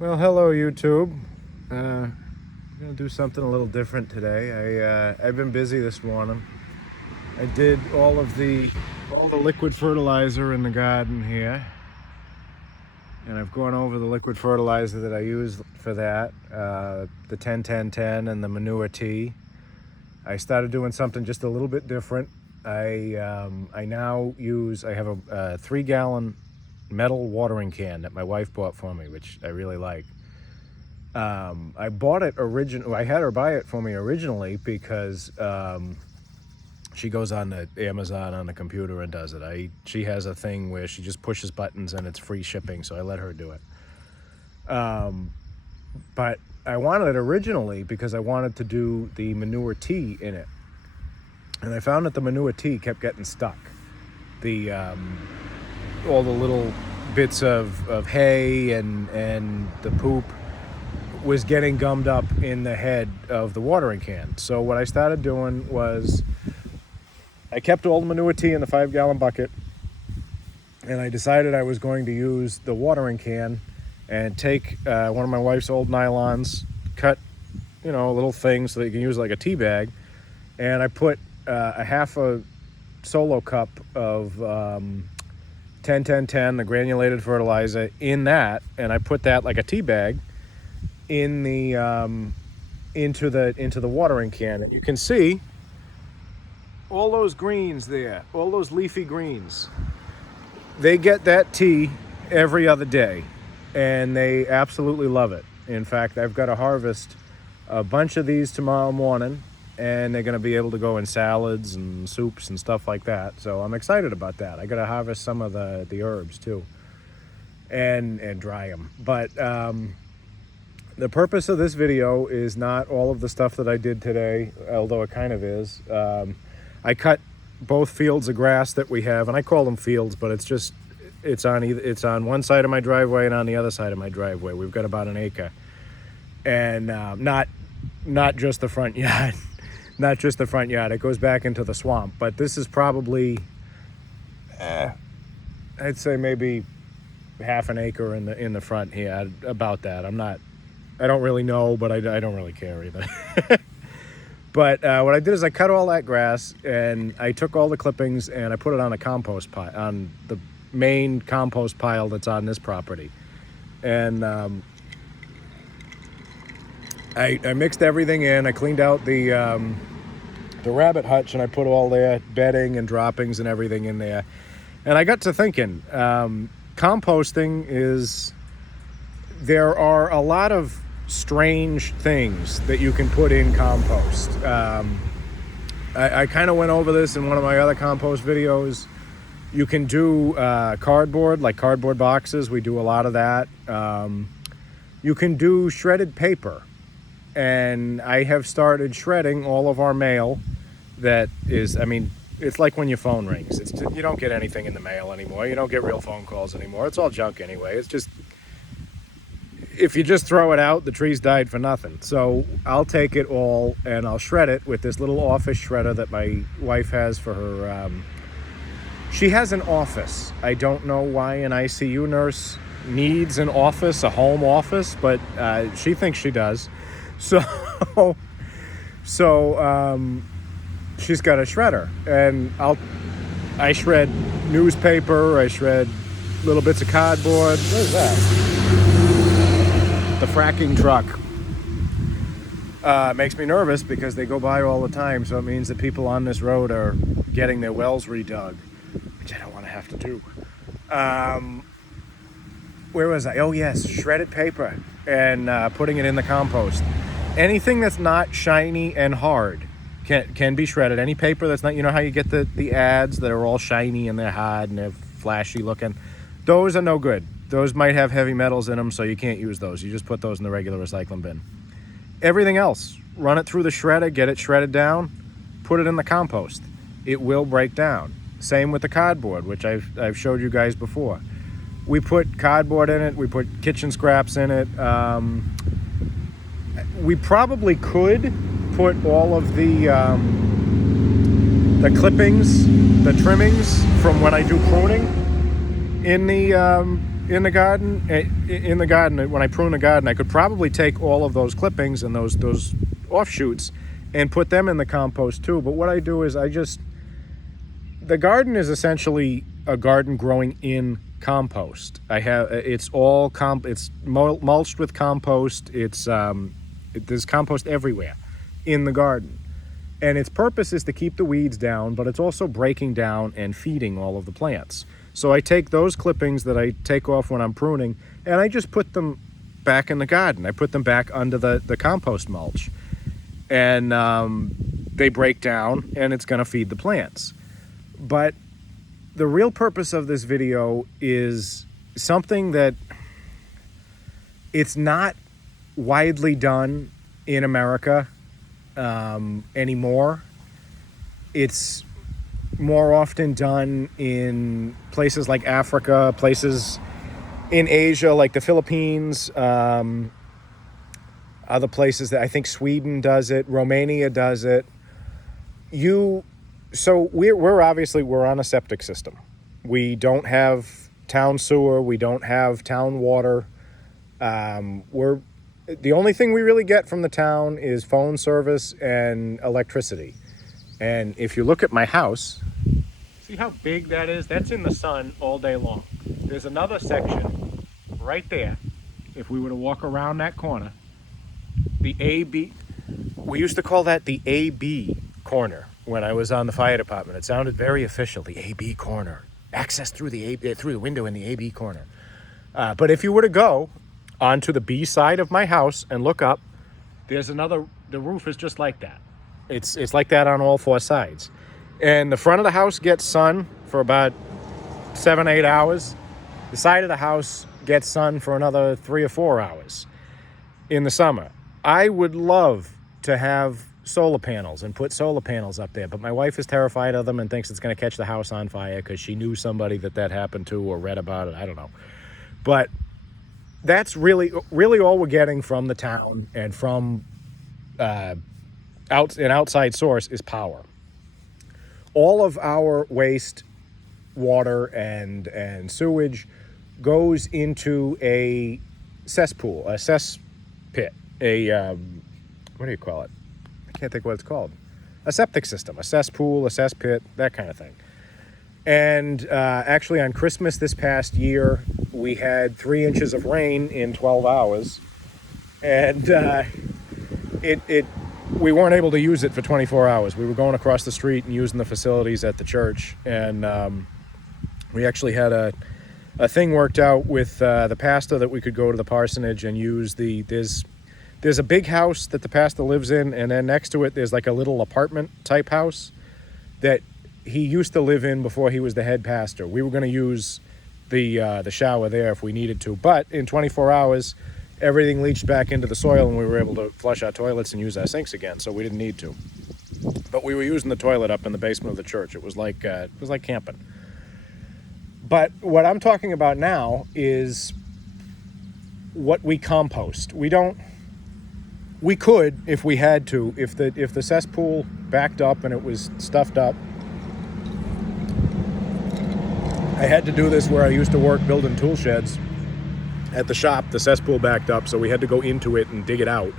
Well, hello YouTube. I'm gonna do something a little different today. I've been busy this morning. I did all the liquid fertilizer in the garden here, and I've gone over the liquid fertilizer that I use for that, the 10-10-10 and the manure tea. I started doing something just a little bit different. I have a 3-gallon metal watering can that my wife bought for me, which I really like. I bought it I had her buy it for me originally because she goes on the Amazon on the computer and does it. She has a thing where she just pushes buttons and it's free shipping, so I let her do it. But I wanted it originally because I wanted to do the manure tea in it, and I found that the manure tea kept getting stuck. All the little bits of hay and the poop was getting gummed up in the head of the watering can. So what I started doing was I kept all the manure tea in the 5-gallon bucket, and I decided I was going to use the watering can and take one of my wife's old nylons, cut a little thing so that you can use it like a tea bag, and I put a half a solo cup of 10-10-10, the granulated fertilizer, in that, and I put that like a tea bag in the into the watering can, and you can see all those greens there, all those leafy greens. They get that tea every other day, and they absolutely love it. In fact, I've got to harvest a bunch of these tomorrow morning, and they're going to be able to go in salads and soups and stuff like that. So I'm excited about that. I got to harvest some of the herbs too, and dry them. But the purpose of this video is not all of the stuff that I did today, although it kind of is. I cut both fields of grass that we have, and I call them fields, but it's on one side of my driveway and on the other side of my driveway. We've got about an acre, and not just the front yard, not just the front yard. It goes back into the swamp, but this is probably, I'd say maybe half an acre in the front here, about that. I don't really know, but I don't really care either. But what I did is I cut all that grass, and I took all the clippings and I put it on a compost pile, on the main compost pile that's on this property. And I mixed everything in. I cleaned out the rabbit hutch, and I put all their bedding and droppings and everything in there. And I got to thinking, composting there are a lot of strange things that you can put in compost. I kind of went over this in one of my other compost videos. You can do cardboard, like cardboard boxes. We do a lot of that. You can do shredded paper, and I have started shredding all of our mail. It's like when your phone rings. You don't get anything in the mail anymore. You don't get real phone calls anymore. It's all junk anyway. It's just, if you just throw it out, the tree's died for nothing. So I'll take it all and I'll shred it with this little office shredder that my wife has for her. She has an office. I don't know why an ICU nurse needs an office, a home office, but she thinks she does. So she's got a shredder, and I shred newspaper, I shred little bits of cardboard. What is that? The fracking truck makes me nervous because they go by all the time, so it means that people on this road are getting their wells redug, which I don't want to have to do. Where was I? Oh yes, shredded paper and putting it in the compost. Anything that's not shiny and hard can be shredded. Any paper that's not, how you get the ads that are all shiny and they're hard and they're flashy looking, those are no good. Those might have heavy metals in them, so you can't use those. You just put those in the regular recycling bin. Everything else, run it through the shredder, get it shredded down, put it in the compost. It will break down. Same with the cardboard, which I've showed you guys before. We put cardboard in it, we put kitchen scraps in it. We probably could put all of the clippings, the trimmings from when I do pruning in in the garden, when I prune the garden, I could probably take all of those clippings and those offshoots and put them in the compost too. But what I do is the garden is essentially a garden growing in compost. It's mulched with compost. There's compost everywhere in the garden. And its purpose is to keep the weeds down, but it's also breaking down and feeding all of the plants. So I take those clippings that I take off when I'm pruning, and I just put them back in the garden. I put them back under the compost mulch. And they break down, and it's going to feed the plants. But the real purpose of this video is something that it's not widely done in America anymore. It's more often done in places like Africa, places in Asia like the Philippines, other places that I think Sweden does it, Romania does it. So we're obviously on a septic system. We don't have town sewer. We don't have town water. The only thing we really get from the town is phone service and electricity. And if you look at my house, see how big that is? That's in the sun all day long. There's another section right there. If we were to walk around that corner, the AB, we used to call that the AB corner when I was on the fire department. It sounded very official, the AB corner. Access through the window in the AB corner. But if you were to go onto the B side of my house and look up, the roof is just like that. It's like that on all four sides. And the front of the house gets sun for about 7-8 hours. The side of the house gets sun for another 3 or 4 hours in the summer. I would love to have solar panels and put solar panels up there, but my wife is terrified of them and thinks it's going to catch the house on fire because she knew somebody that happened to or read about it. I don't know. But that's really all we're getting from the town and from an outside source is power. All of our waste, water, and sewage goes into a cesspool, a cesspit, what do you call it? I can't think what it's called. A septic system, a cesspool, a cesspit, that kind of thing. And actually on Christmas this past year, we had 3 inches of rain in 12 hours. And we weren't able to use it for 24 hours. We were going across the street and using the facilities at the church. And we actually had a thing worked out with the pastor that we could go to the parsonage and use there's a big house that the pastor lives in, and then next to it there's like a little apartment type house that he used to live in before he was the head pastor. We were going to use the shower there if we needed to, but in 24 hours everything leached back into the soil and we were able to flush our toilets and use our sinks again, so we didn't need to. But we were using the toilet up in the basement of the church. It was like camping. But what I'm talking about now is what we compost. We could, if we had to, if the cesspool backed up and it was stuffed up. I had to do this where I used to work building tool sheds. At the shop, the cesspool backed up, so we had to go into it and dig it out.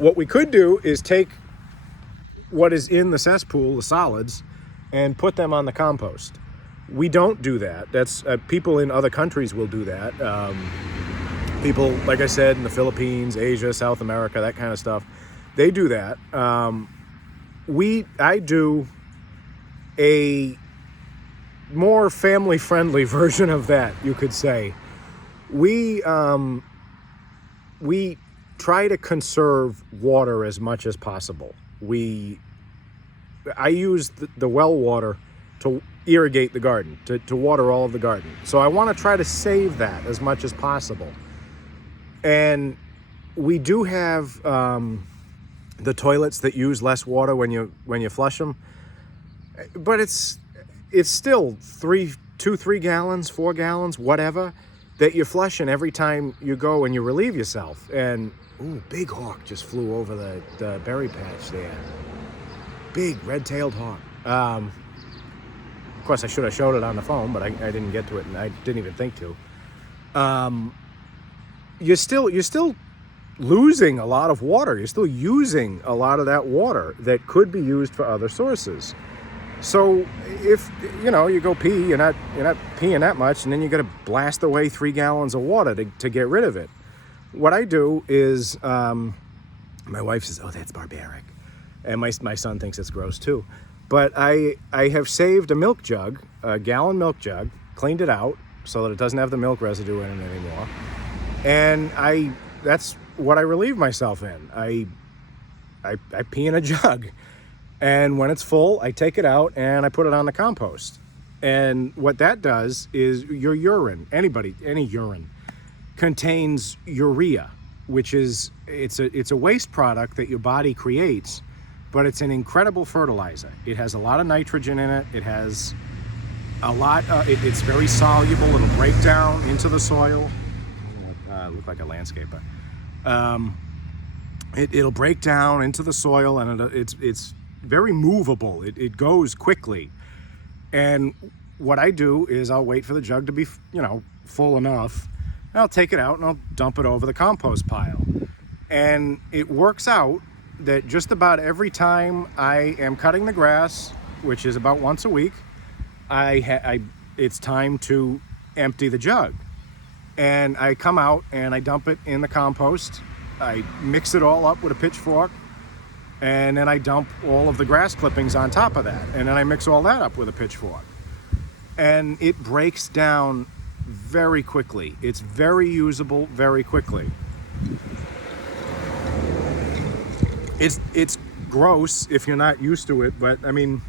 What we could do is take what is in the cesspool, the solids, and put them on the compost. We don't do that. That's people in other countries will do that. People, like I said, in the Philippines, Asia, South America, that kind of stuff, they do that. I do a more family-friendly version of that, you could say. We try to conserve water as much as possible. I use the well water to irrigate the garden, to water all of the garden. So I want to try to save that as much as possible. And we do have the toilets that use less water when you flush them, but it's still 2-3 gallons, 4 gallons, whatever, that you're flushing every time you go and you relieve yourself. And big hawk just flew over the berry patch there. Big red-tailed hawk. Of course, I should have showed it on the phone, but I didn't get to it, and I didn't even think to. you're still losing a lot of water. You're still using a lot of that water that could be used for other sources. So if you go pee, you're not peeing that much, and then you got to blast away 3 gallons of water to get rid of it. What I do is, my wife says, "Oh, that's barbaric," and my son thinks it's gross too. But I have saved a milk jug, a gallon milk jug, cleaned it out so that it doesn't have the milk residue in it anymore, and that's what I relieve myself in. I pee in a jug. And when it's full, I take it out and I put it on the compost. And what that does is your urine, any urine, contains urea, which is it's a waste product that your body creates, but it's an incredible fertilizer. It has a lot of nitrogen in it. It has a lot. It's very soluble. It'll break down into the soil. Look like a landscaper. It'll break down into the soil, and it's very movable. It goes quickly. And what I do is I'll wait for the jug to be, full enough. And I'll take it out and I'll dump it over the compost pile. And it works out that just about every time I am cutting the grass, which is about once a week, it's time to empty the jug. And I come out and I dump it in the compost. I mix it all up with a pitchfork. And then I dump all of the grass clippings on top of that. And then I mix all that up with a pitchfork. And it breaks down very quickly. It's very usable very quickly. It's gross if you're not used to it, but I mean,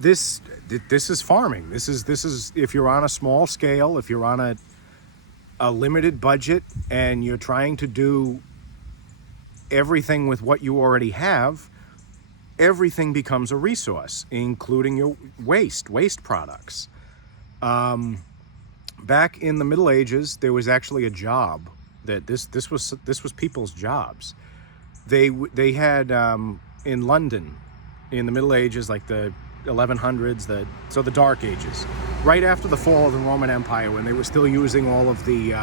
this is farming. This is if you're on a small scale, if you're on a limited budget and you're trying to do everything with what you already have, everything becomes a resource, including your waste products. Back in the Middle Ages, there was actually a job that this was people's jobs. They had in London in the Middle Ages, like the 1100s, the Dark Ages, right after the fall of the Roman Empire, when they were still using all of the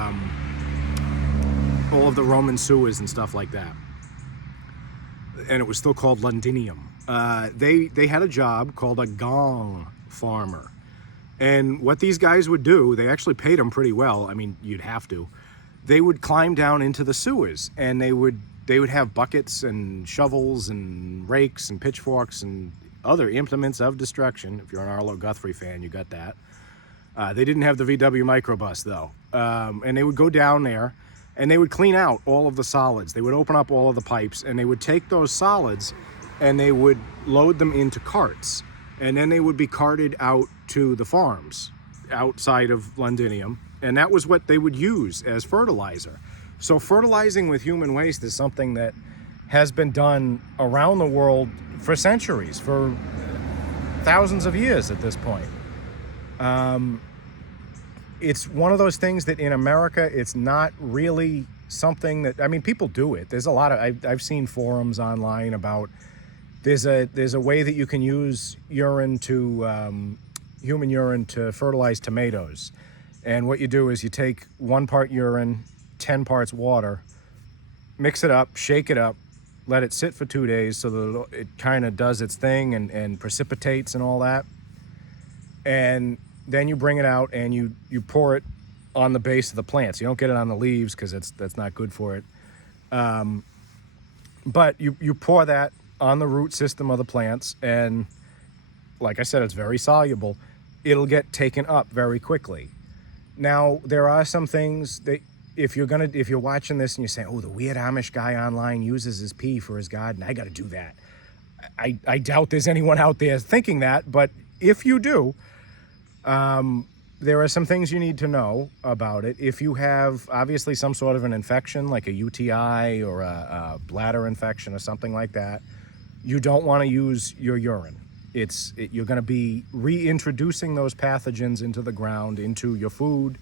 Roman sewers and stuff like that. And it was still called Londinium. They had a job called a gong farmer. And what these guys would do, they actually paid them pretty well. I mean, you'd have to. They would climb down into the sewers, and they would have buckets and shovels and rakes and pitchforks and other implements of destruction. If you're an Arlo Guthrie fan, you got that. They didn't have the VW microbus, though. And they would go down there, and they would clean out all of the solids. They would open up all of the pipes, and they would take those solids and they would load them into carts. And then they would be carted out to the farms outside of Londinium. And that was what they would use as fertilizer. So fertilizing with human waste is something that has been done around the world for centuries, for thousands of years at this point. It's one of those things that in America, it's not really something that, I mean, people do it. There's a lot of, I've seen forums online about, there's a way that you can use human urine to fertilize tomatoes. And what you do is you take 1 part urine, 10 parts water, mix it up, shake it up, let it sit for 2 days so that it kind of does its thing and precipitates and all that. And then you bring it out and you pour it on the base of the plants. You don't get it on the leaves because that's not good for it. But you pour that on the root system of the plants, and like I said, it's very soluble. It'll get taken up very quickly. Now, there are some things that if you're watching this and you're saying, oh, the weird Amish guy online uses his pee for his garden, I got to do that. I doubt there's anyone out there thinking that, but if you do, there are some things you need to know about it. If you have obviously some sort of an infection, like a UTI or a bladder infection or something like that, you don't want to use your urine. You're going to be reintroducing those pathogens into the ground, into your food,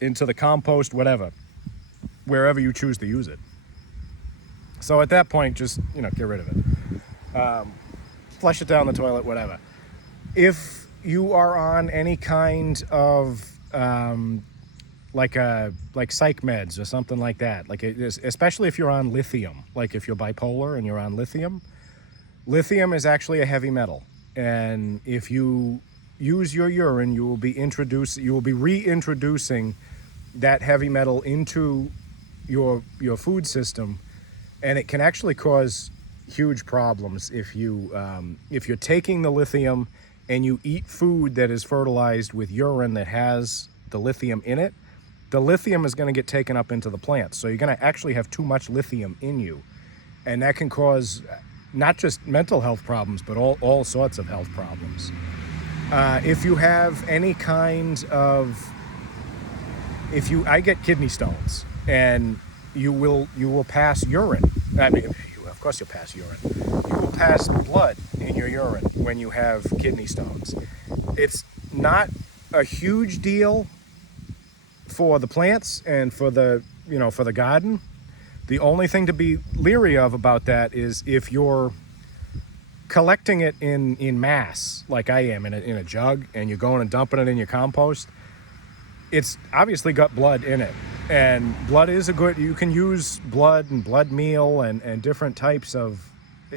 into the compost, whatever, wherever you choose to use it. So at that point, just, get rid of it. Flush it down the toilet, whatever. If you are on any kind of like psych meds or something like that. Like it is, especially if you're on lithium. Like if you're bipolar and you're on lithium, lithium is actually a heavy metal, and if you use your urine, you will be reintroducing that heavy metal into your food system, and it can actually cause huge problems if you're taking the lithium and you eat food that is fertilized with urine that has the lithium in it. The lithium is going to get taken up into the plants, so you're going to actually have too much lithium in you, and that can cause not just mental health problems, but all sorts of health problems. If you have any kind of, I get kidney stones, and you will pass urine. I mean, of course you'll pass urine. You will pass blood in your urine when you have kidney stones. It's not a huge deal for the plants and for the garden. The only thing to be leery of about that is if you're collecting it in mass, like I am, in a jug, and you're going and dumping it in your compost. It's obviously got blood in it, and blood is you can use blood and blood meal and different types of,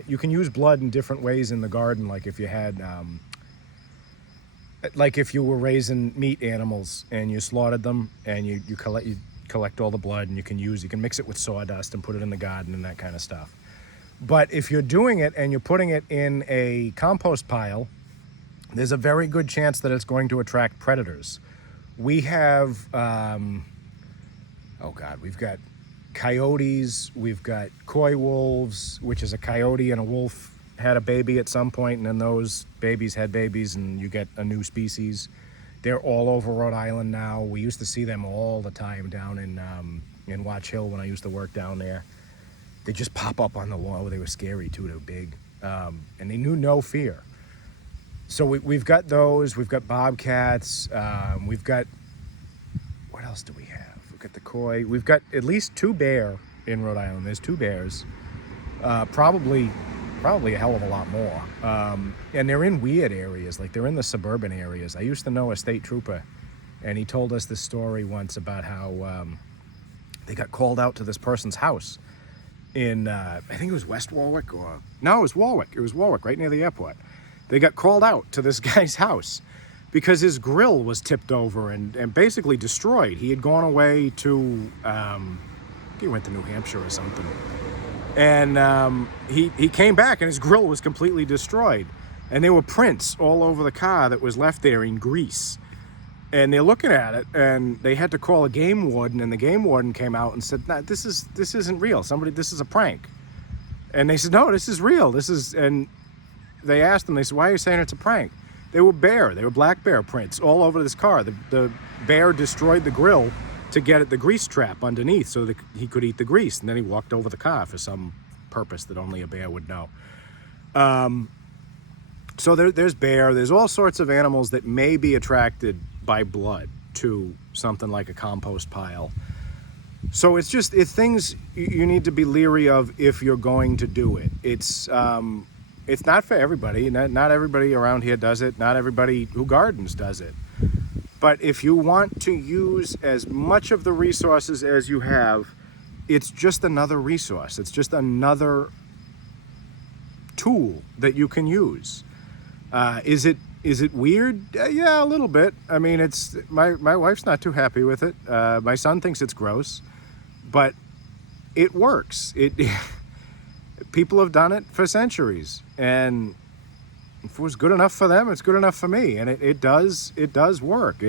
you can use blood in different ways in the garden, like if you had, like if you were raising meat animals and you slaughtered them and you collect all the blood, and you can mix it with sawdust and put it in the garden and that kind of stuff. But if you're doing it and you're putting it in a compost pile, there's a very good chance that it's going to attract predators. We have, we've got coyotes, we've got coy wolves, which is a coyote and a wolf had a baby at some point, and then those babies had babies, and you get a new species. They're all over Rhode Island now. We used to see them all the time down in Watch Hill when I used to work down there. They just pop up on the wall. They were scary too. They were big, and they knew no fear. So we've got those. We've got bobcats. We've got, what else do we have? We've got the koi. We've got at least 2 bear in Rhode Island. There's 2 bears. Probably a hell of a lot more. And they're in weird areas, like they're in the suburban areas. I used to know a state trooper, and he told us this story once about how they got called out to this person's house in, I think it was West Warwick, no, it was Warwick. It was Warwick, right near the airport. They got called out to this guy's house because his grill was tipped over and basically destroyed. He had gone away to, he went to New Hampshire or something. And he came back and his grill was completely destroyed. And there were prints all over the car that was left there in grease. And they're looking at it, and they had to call a game warden, and the game warden came out and said, "Nah, this isn't real. This is a prank." And they said, "No, this is real. And they asked them, they said, "Why are you saying it's a prank?" They were black bear prints all over this car. The bear destroyed the grill to get at the grease trap underneath so that he could eat the grease. And then he walked over the car for some purpose that only a bear would know. So there's bear. There's all sorts of animals that may be attracted by blood to something like a compost pile. So it's things you need to be leery of if you're going to do it. It's not for everybody. Not everybody around here does it. Not everybody who gardens does it. But if you want to use as much of the resources as you have, it's just another resource. It's just another tool that you can use. Is it weird? Yeah, a little bit. I mean, it's my wife's not too happy with it. My son thinks it's gross, but it works. People have done it for centuries, and if it was good enough for them, it's good enough for me, and it does work.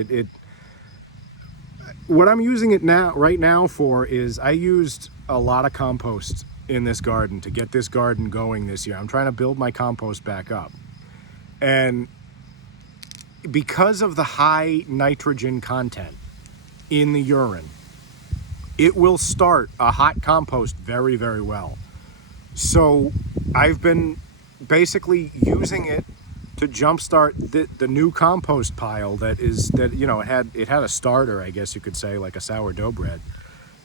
What I'm using it right now for is I used a lot of compost in this garden to get this garden going this year. I'm trying to build my compost back up, and because of the high nitrogen content in the urine, it will start a hot compost very, very well. So I've been basically using it to jumpstart the new compost pile it had a starter, I guess you could say, like a sourdough bread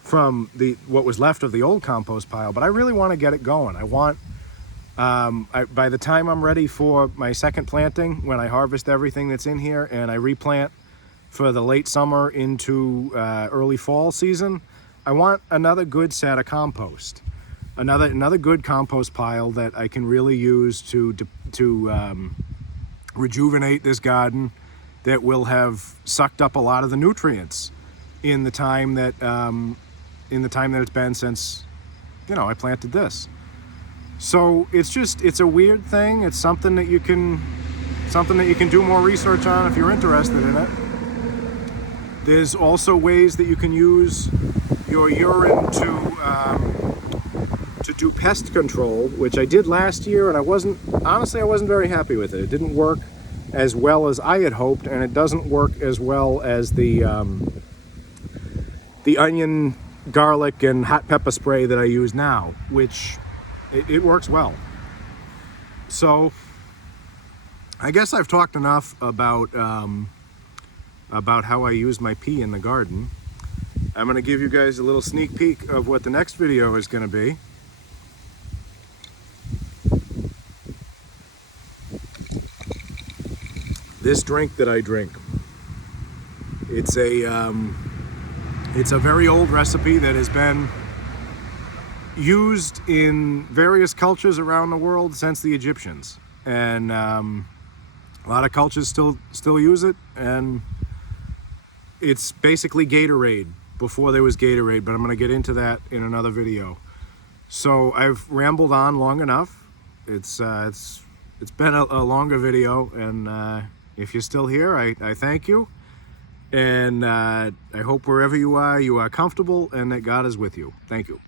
from what was left of the old compost pile. But I really want to get it going. I want, by the time I'm ready for my second planting, when I harvest everything that's in here and I replant for the late summer into early fall season, I want another good set of compost, another good compost pile that I can really use to rejuvenate this garden, that will have sucked up a lot of the nutrients in the time that it's been since, you know, I planted this. So it's a weird thing. It's something that you can do more research on if you're interested in it. There's also ways that you can use your urine to do pest control, which I did last year, and I wasn't very happy with it. It didn't work as well as I had hoped, and it doesn't work as well as the onion, garlic, and hot pepper spray that I use now, which it works well. So I guess I've talked enough about how I use my pee in the garden. I'm going to give you guys a little sneak peek of what the next video is going to be. This drink that I drink, it's a very old recipe that has been used in various cultures around the world since the Egyptians, and a lot of cultures still use it. And it's basically Gatorade before there was Gatorade, but I'm going to get into that in another video. So I've rambled on long enough. It's been a longer video, and if you're still here, I thank you, and I hope wherever you are comfortable and that God is with you. Thank you.